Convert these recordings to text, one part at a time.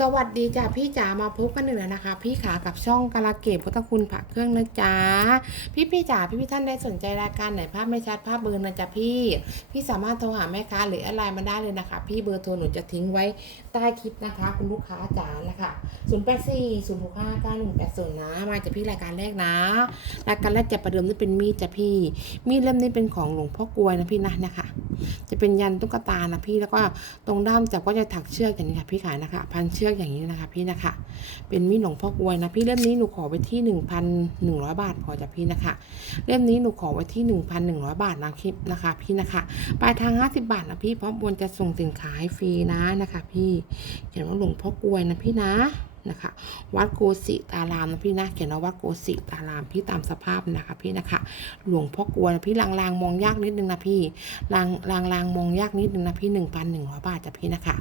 สวัสดีจ้ะพี่จ๋ามาพบกันหนึ่งแล้วนะคะ พี่ขากับช่องกาลเกตพุทธคุณผักเครื่องนะจ๊ะพี่พี่จ๋าพี่พี่ท่านได้สนใจรายการไหนภาพไม่ชัดภาพเบอร์นะจ๊ะพี่ พี่สามารถโทรหาแม่ค้าหรืออะไรมาได้เลยนะคะ พี่เบอร์โทรหนูจะทิ้งไว้ใต้คลิปนะคะ คุณลูกค้าจ๋านะคะ0 8 4 0 6 5 9 1 8 0นะมาจากพี่รายการแรกนะรายการแรกจะประเดิมด้วยเป็นมีดจ้ะพี่ มีดเล่มนี้เป็นของหลวงพ่อกลวยนะพี่นะนะคะจะเป็นยันตุ๊กตานะพี่แล้วก็ตรงด้ามจับก็จะถักเชือกอย่างนี้ค่ะพี่ขายนะคะพันเชือกอย่างนี้นะคะพี่นะคะ เป็นมีดหลวงพ่อกวยนะพี่เล่มนี้หนูขอไว้ที่หนึ่งพันหนึ่งร้อยบาทพอจะพี่นะคะ เล่มนี้หนูขอไว้ที่หนึ่งพันหนึ่งร้อยบาทนะคลิปนะคะ พี่นะคะปลายทางห้าสิบาทนะพี่พร้อมบนจะส่งสินค้าให้ฟรีนะนะคะ พี่เขียนว่าหลวงพ่อกวยนะพี่นะ นะคะ วัดโกสิตารามนะพี่นะเขียนว่าวัดโกสิตารามพี่ตามสภาพนะคะพี่นะคะ หลวงพ่อกลวนะพี่ลางรางมองยากนิดนึงนะพี่ลางลางลางมองยากนิดนึงนะพี่หนึ่งพันหนึ่งร้อยบาทจ้ะพี่นะคะ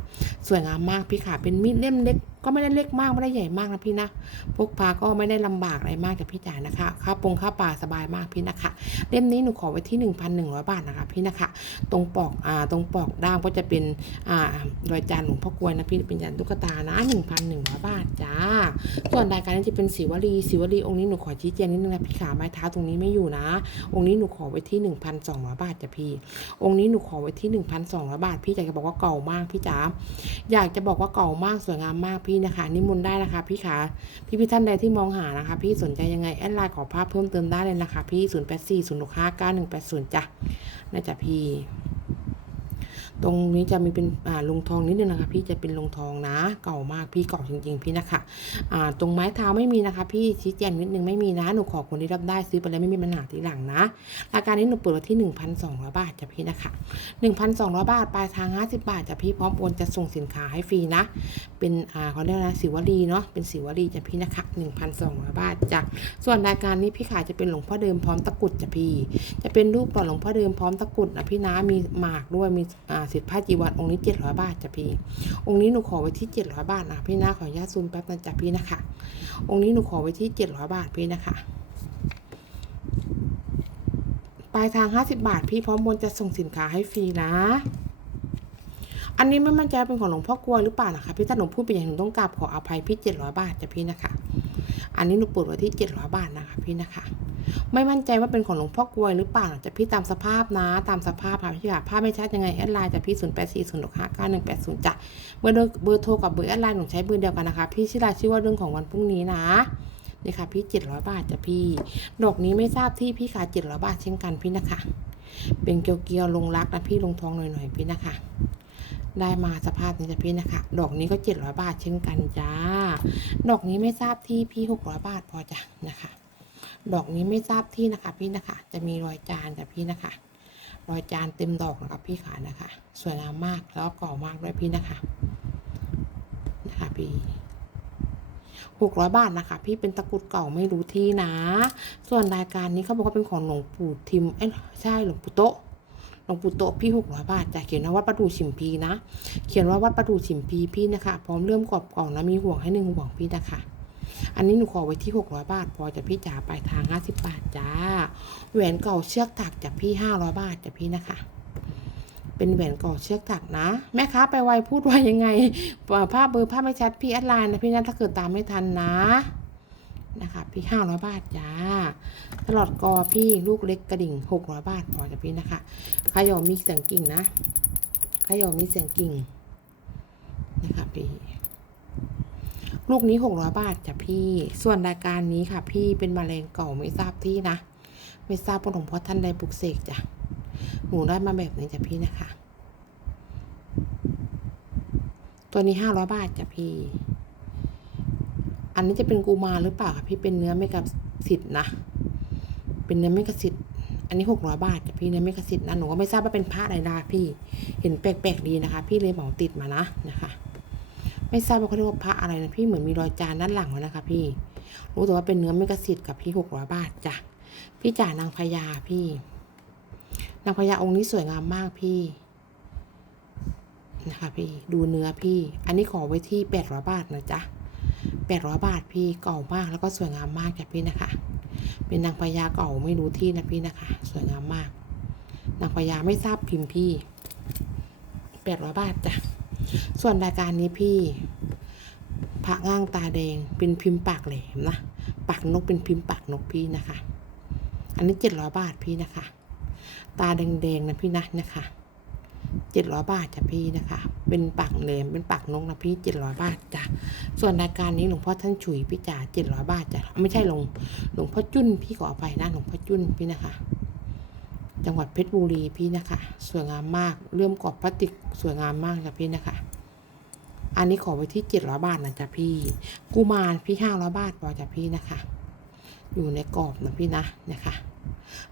สวยงามมากพี่ค่ะเป็นมีดเล่มเล็ก ก็ไม่ได้เล็กมากไม่ได้ใหญ่มากนะพี่นะพกพาก็ไม่ได้ลำบากอะไรมากจ้ะพี่จ๋านะคะข้าวปงข้าวป่าสบายมากพี่นะคะเล่มนี้หนูขอไว้ที่หนึ่งพันหนึ่งร้อยบาทนะคะพี่นะคะ ตรงปอกอ่าตรงปอกด้ามก็จะเป็นอ่ารอยจานหลวงพ่อกลวยนะพี่เป็นยันตุ๊กตานะหนึ่งพันหนึ่งร้อยบาทจ้า ส่วนรายการนี้จะเป็นศิวลีศิวลีองค์นี้หนูขอชี้แจงนิดนึงนะพี่ขาไม้เท้าตรงนี้ไม่อยู่นะ องค์นี้หนูขอไว้ที่หนึ่งพันสองร้อยบาทจ้ะพี่ องค์นี้หนูขอไว้ที่หนึ่งพันสองร้อยบาท พี่อยากจะบอกว่าเก่ามากพี่จ๋าอยากจะบอกว่าเก่ามากสวยงามมากพี่นะคะ นิมนต์ได้นะคะ พี่ขาพี่พี่ท่านใดที่มองหานะคะ พี่สนใจยังไงแอดไลน์ขอภาพเพิ่มเติมได้เลยนะคะ พี่ศูนย์แปดสี่ศูนย์หกห้าเก้าหนึ่งแปดศูนย์จ้ะน่าจะพี่ ตรงนี้จะมีเป็นอ่าลงทองนิดนึงนะคะ พี่จะเป็นลงทองนะ เก่ามากพี่เก่าจริง ๆ พี่นะคะอ่าตรงไม้เท้าไม่มีนะคะ พี่ชี้แจงนิดนึงไม่มีนะหนูขอคนที่รับได้ซื้อไปแล้วไม่มีปัญหาทีหลังนะรายการนี้หนูเปิดไว้ที่ 1,200 บาทจ้ะพี่นะคะ1,200 บาทปลายทาง 50 บาทจ้ะพี่พร้อมโอนจะส่งสินค้าให้ฟรีนะ เป็นอ่าเขาเรียกนะสิวลีเนาะเป็นสิวลีจ้ะพี่นะคะ1,200 บาทจ้ะส่วนรายการนี้พี่ขายจะเป็นหลวงพ่อเดิมพร้อมตะกรุดจ้ะพี่ จะเป็นรูปปล่อหลวงพ่อเดิมพร้อมตะกรุดนะพี่นะมีหมากด้วยมีอ่าสิทธิผ้าจีวรองค์นี้ 700 บาทจ้ะพี่ องค์นี้หนูขอไว้ที่ 700 บาทนะพี่นะขออนุญาตซูมแป๊บนะจ๊ะพี่นะคะ องค์นี้หนูขอไว้ที่ 700 บาทพี่นะคะปลายทาง 50 บาท พี่พร้อมบนจะส่งสินค้าให้ฟรีนะอันนี้ไม่มั่นใจเป็นของหลวงพ่อกลวยหรือเปล่านะคะพี่ถ้าหนูพูดไปอย่างหนูต้องกราบขออภัยพี่700บาทจ้ะพี่นะคะ อันนี้หนูปิดไว้ที่700บาทนะคะพี่นะคะ ไม่มั่นใจว่าเป็นของหลวงพ่อกลวยหรือเปล่าจะพี่ตามสภาพนะตามสภาพค่ะพี่ค่ะภาพไม่ชัดยังไงแอดไลน์จะพี่ศูนย์แปดสี่ศูนย์หกห้าเก้าหนึ่งแปดศูนย์จ้ะเบอร์เบอร์โทรกับเบอร์แอดไลน์หนูใช้เบอร์เดียวกันนะคะ พี่ชื่อราชื่อว่าเรื่องของวันพรุ่งนี้นะนี่ค่ะพี่เจ็ดร้อยบาทจ้ะพี่ ดอกนี้ไม่ทราบที่พี่ขายเจ็ดร้อยบาทเช่นกันพี่นะคะ เป็นเกลียวๆลงรักนะพี่ลงทองหน่อยๆพี่นะคะ ได้มาสภาพนี้จ้ะพี่นะคะ ดอกนี้ก็เจ็ดร้อยบาทเช่นกันจ้า ดอกนี้ไม่ทราบที่พี่หกร้อยบาทพอจ้ะนะคะ ดอกนี้ไม่ทราบที่นะคะพี่นะคะ จะมีรอยจานจ้ะพี่นะคะ รอยจานเต็มดอกนะคะพี่ขานะคะ สวยงามมากแล้วก่อมากด้วยพี่นะคะนะคะพี่หกร้อยบาทนะคะ พี่เป็นตะกรุดเก่าไม่รู้ที่นะ ส่วนรายการนี้เขาบอกว่าเป็นของหลวงปู่ทิมเอ้ยใช่หลวงปู่โตหลวงปู่โตพี่หกร้อยบาทจะเขียนว่าวัดประดูฉิมพีนะ เขียนว่าวัดประดูฉิมพีพี่นะคะ พร้อมเริ่มกรอบกล่องนะมีห่วงให้หนึ่งห่วงพี่นะคะ อันนี้หนูขอไว้ที่ 600 บาท พอจะพี่จ๋าปลายทาง 50 บาทจ้า แหวนเก่าเชือกถักจากพี่ 500 บาทจะพี่นะคะ เป็นแหวนเก่าเชือกถักนะ แม่ค้าไปไวพูดว่ายังไง ภาพเบอร์ภาพไม่ชัดพี่แอดไลน์นะพี่นะถ้าเกิดตามไม่ทันนะนะคะพี่500บาทจ้าตลอดกอพี่ลูกเล็กกระดิ่ง600บาทพอจะพี่นะคะขยอมีเสียงกิ่งนะขยอมีเสียงกิ่งนะคะพี่ ลูกนี้หกร้อยบาทจ้ะพี่ ส่วนรายการนี้ค่ะ พี่เป็นมะเร็งเก่าไม่ทราบที่นะ ไม่ทราบว่าหลวงพ่อท่านใดปลุกเสกจ้ะ หนูได้มาแบบนี้จ้ะพี่นะคะ ตัวนี้ห้าร้อยบาทจ้ะพี่ อันนี้จะเป็นกูมาหรือเปล่าคะพี่เป็นเนื้อไม่กระสิทธิ์นะ เป็นเนื้อไม่กระสิทธิ์อันนี้หกร้อยบาทจ้ะพี่เนื้อไม่กระสิทธิ์นะ หนูก็ไม่ทราบว่าเป็นพระอะไรนะพี่ เห็นแปลกๆดีนะคะ พี่เลยเหมาติดมานะนะคะ ไม่ทราบว่าเขาเรียกว่าพระอะไรนะพี่เหมือนมีรอยจานด้านหลังไว้นะคะ พี่ รู้แต่ว่าเป็นเนื้อเมกะสิทธิ์กับพี่หกร้อยบาทจ้ะพี่จ่านางพญาพี่ นางพญาองค์นี้สวยงามมากพี่นะคะพี่ดูเนื้อพี่ อันนี้ขอไว้ที่แปดร้อยบาทนะจ๊ะแปดร้อยบาทพี่เก่ามากแล้วก็สวยงามมากจ้ะพี่นะคะ เป็นนางพญาเก่าไม่รู้ที่นะพี่นะคะ สวยงามมาก นางพญาไม่ทราบพิมพ์พี่แปดร้อยบาทจ้ะ ส่วนรายการนี้พี่พระง่างตาแดงเป็นพิมพ์ปากแหลมนะปากนกเป็นพิมพ์ปากนกพี่นะคะ อันนี้เจ็ดร้อยบาทพี่นะคะ ตาแดงๆนะพี่นะนะคะเจ็ดร้อยบาทจ้ะพี่นะคะ เป็นปากแหลมเป็นปากนกนะพี่เจ็ดร้อยบาทจ้ะส่วนรายการนี้หลวงพ่อท่านฉุยพี่จ๋าเจ็ดร้อยบาทจ้ะไม่ใช่หลวงหลวงพ่อจุ้นพี่ขออภัยนะหลวงพ่อจุ้นพี่นะคะ จังหวัดเพชรบุรีพี่นะคะ สวยงามมากเลื่อมกรอบพลาสติกสวยงามมากจ้ะพี่นะคะ อันนี้ขอไว้ที่เจ็ดร้อยบาทนะจ๊ะพี่ กุมารพี่ห้าร้อยบาทพอจ้ะพี่นะคะ อยู่ในกรอบนะพี่นะนะคะ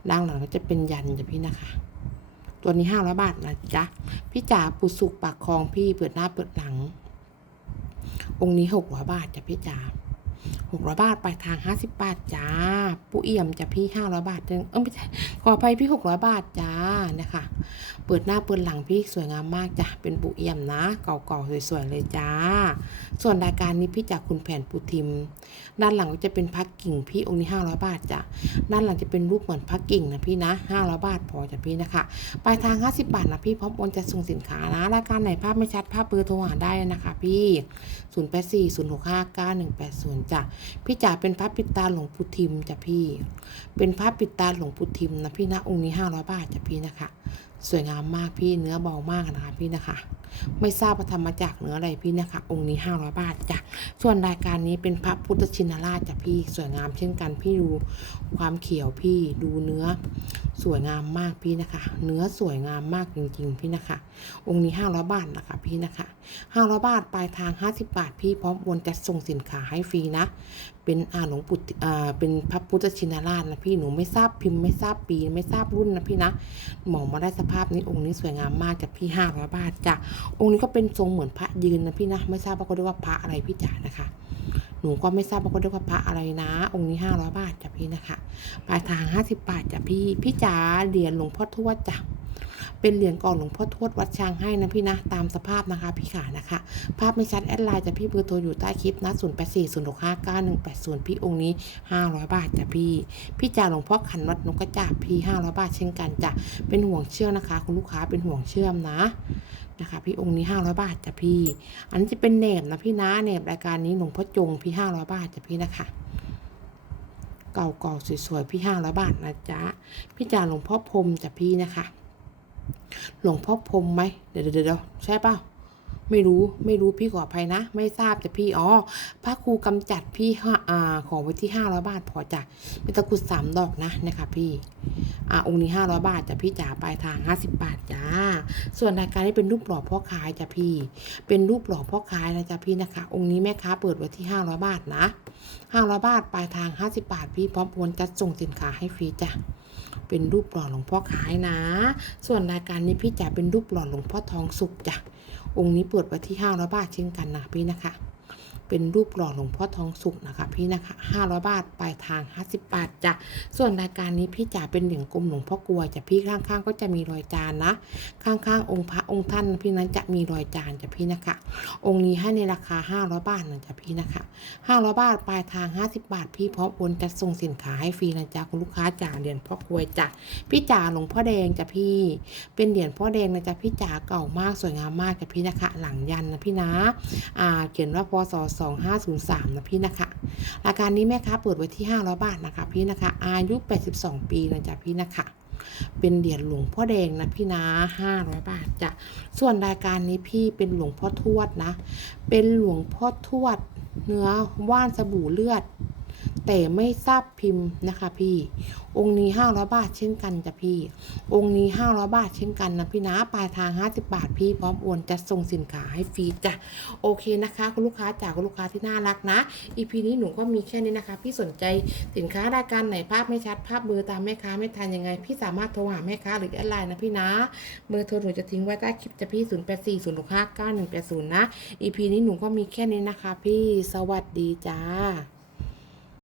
ด้านหลังก็จะเป็นยันจ้ะพี่นะคะ ตัวนี้ห้าร้อยบาทนะจ๊ะพี่จ๋าปุสุกปากคลองพี่เปิดหน้าเปิดหลัง องค์นี้หกร้อยบาทจ้ะพี่จ๋า หกร้อยบาทปลายทางห้าสิบบาทจ้าปูเอี่ยมจะพี่ห้าร้อยบาทเองเออไม่ใช่ขออภัยพี่หกร้อยบาทจ้านะคะ เปิดหน้าเปิดหลังพี่สวยงามมากจ้ะเป็นปูเอี่ยมนะ เก่าๆสวยๆเลยจ้า ส่วนรายการนี้พี่จากคุณแผนปูทิม ด้านหลังก็จะเป็นพักกิ่งพี่องค์นี้ห้าร้อยบาทจ้ะด้านหลังจะเป็นรูปเหมือนพักกิ่งนะพี่นะห้าร้อยบาทพอจ้ะพี่นะคะปลายทางห้าสิบบาทนะพี่พร้อมโอนจะส่งสินค้านะรายการไหนภาพไม่ชัดภาพเบอร์โทรหาได้นะคะ พี่ศูนย์จ้ะพี่จ๋าเป็นพระปิดตาหลวงปู่ทิมจ้ะพี่ เป็นพระปิดตาหลวงปู่ทิมนะพี่นะองค์นี้ห้าร้อยบาทจ้ะพี่นะคะ สวยงามมากพี่เนื้อเบามากนะคะพี่นะคะ ไม่ทราบว่าทำมาจากเนื้ออะไรพี่นะคะ องค์นี้ห้าร้อยบาทจ้ะส่วนรายการนี้เป็นพระพุทธชินราชจ้ะพี่สวยงามเช่นกันพี่ดูความเขียวพี่ดูเนื้อ สวยงามมากพี่นะคะ เนื้อสวยงามมากจริง ๆ พี่นะคะ องค์นี้ห้าร้อยบาทนะคะพี่นะคะห้าร้อยบาทปลายทางห้าสิบบาทพี่พร้อมวนจะส่งสินค้าให้ฟรีนะ เป็นอาหลวงปู่อ่าเป็นพระพุทธชินราชนะพี่หนูไม่ทราบพิมพ์ไม่ทราบปี ไม่ทราบรุ่นนะพี่นะหมองมาได้สภาพนี้องค์นี้สวยงามมากจากพี่ห้าร้อยบาทจ้ะองค์นี้ก็เป็นทรงเหมือนพระยืนนะพี่นะไม่ทราบว่าเขาเรียกว่าพระอะไรพี่จ๋านะคะหนูก็ไม่ทราบว่าเขาเรียกว่าพระอะไรนะ องค์นี้ห้าร้อยบาทจ้ะพี่นะคะปลายทางห้าสิบบาทจ้ะพี่พี่จ๋าเหรียญหลวงพ่อทวดจ้ะ เป็นเหรียญกอนหลวงพ่อทวดวัดช้างให้นะพี่นะ ตามสภาพนะคะพี่ขานะคะ ภาพไม่ชัดแอดไลน์จะพี่เบอร์โทรอยู่ใต้คลิปนะ0 8 4 0 6 5 9 1 8 0พี่องค์นี้500บาทจ้ะพี่ พี่จ่าหลวงพ่อขันวัดนกกระจาบพี่500บาทเช่นกันจ้ะเป็นห่วงเชื่อมนะคะ คุณลูกค้าเป็นห่วงเชื่อมนะนะคะพี่องค์นี้500บาทจ้ะพี่ อันนี้จะเป็นเนบนะพี่นะเนบรายการนี้หลวงพ่อจงพี่500บาทจ้ะพี่นะคะเก่าๆสวยๆพี่500บาทนะจ๊ะพี่จ่าหลวงพ่อพรมจ้ะพี่นะคะ หลวงพ่อพรมไหมเดี๋ยวเดี๋ยวเดี๋ยวใช่เปล่าไม่รู้ไม่รู้พี่ขออภัยนะ ไม่ทราบแต่พี่อ๋อพระครูกำจัดพี่ห้าอ่าของไว้ที่ห้าร้อยบาทพอจ้ะเป็นตะกุดสามดอกนะนะคะพี่อ่าองค์นี้ห้าร้อยบาทจ้ะพี่จ๋าปลายทางห้าสิบบาทจ้าส่วนรายการนี้เป็นรูปหล่อพ่อค้ายจ้ะพี่ เป็นรูปหล่อพ่อค้ายนะจ๊ะพี่นะคะ องค์นี้แม่ค้าเปิดไว้ที่ห้าร้อยบาทนะ ห้าร้อยบาท ปลายทางห้าสิบบาท พี่พร้อมโอนจัดส่งสินค้าให้ฟรีจ้ะเป็นรูปหล่อหลวงพ่อขายนะ ส่วนรายการนี้พี่จะเป็นรูปหล่อหลวงพ่อทองสุกจ้ะองค์นี้เปิดไว้ที่ห้าร้อยบาทเช่นกันนะพี่นะคะ เป็นรูปหล่อหลวงพ่อทองสุกนะคะพี่นะคะห้าร้อยบาทปลายทางห้าสิบบาทจ้ะส่วนรายการนี้พี่จ๋าเป็นเหรียญกลมหลวงพ่อกลัวจ้ะพี่ข้างๆ ก็จะมีรอยจานนะ ข้างๆ องค์พระองค์ท่านพี่นั้นจะมีรอยจานจ้ะพี่นะคะ องค์นี้ให้ในราคาห้าร้อยบาทนะจ้ะพี่นะคะห้าร้อยบาทปลายทางห้าสิบบาท พี่พร้อมโอนจะส่งสินค้าให้ฟรีนะจ๊ะคุณลูกค้าจ๋าเหรียญพ่อกลวจ้ะพี่จ๋าหลวงพ่อแดงจ้ะพี่ เป็นเหรียญพ่อแดงนะจ๊ะพี่จ๋าเก่ามากสวยงามมากจ้ะพี่นะคะ หลังยันนะพี่นะอ่าเขียนว่าพศ2503 นะพี่นะคะ รายการนี้แม่ค้าเปิดไว้ที่ 500 บาทนะคะ พี่นะคะ อายุ 82 ปีนะจ๊ะพี่นะคะ เป็นเหรียญหลวงพ่อแดงนะพี่นะ500 บาทจ้ะ ส่วนรายการนี้พี่เป็นหลวงพ่อทวดนะ เป็นหลวงพ่อทวด เนื้อว่านสบู่เลือด แต่ไม่ทราบพิมพ์นะคะพี่ องค์นี้ห้าร้อยบาทเช่นกันจ้ะพี่ องค์นี้ห้าร้อยบาทเช่นกันนะพี่นะปลายทางห้าสิบาทพี่พร้อมโอนจะส่งสินค้าให้ฟรีจ้ะโอเคนะคะ คุณลูกค้าจากคุณลูกค้าที่น่ารักนะอีพีนี้หนูก็มีแค่นี้นะคะ พี่สนใจสินค้ารายการไหนภาพไม่ชัดภาพเบอร์ตามแม่ค้าไม่ทันยังไง พี่สามารถโทรหาแม่ค้าหรือแอดไลน์นะพี่นะเบอร์โทรหนูจะทิ้งไว้ใต้คลิปจะพี่ศูนย์แปดสี่ศูนย์หกห้าเก้าหนึ่งแปดศูนย์นะอีพีนี้หนูก็มีแค่นี้นะคะ พี่สวัสดีจ้า